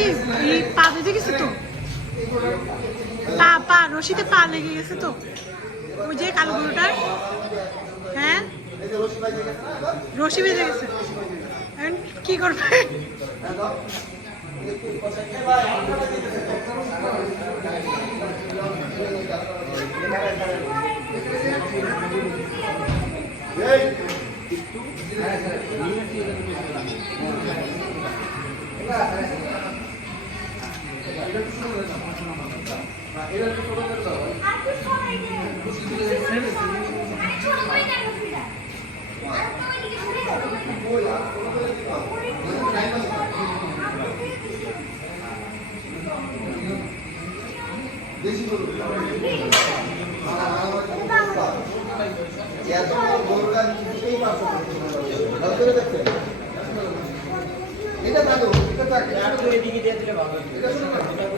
এই পা বেঁধে গেছে তো, পা পা রশিতে পা লেগে গেছে তো, ওই যে কালো গরুটার। হ্যাঁ রশি বেঁধে গেছে, এখন কি করবে? এটা থাকো, এটা থাকে, আর এদিকে দিয়ে দিলে ভালো।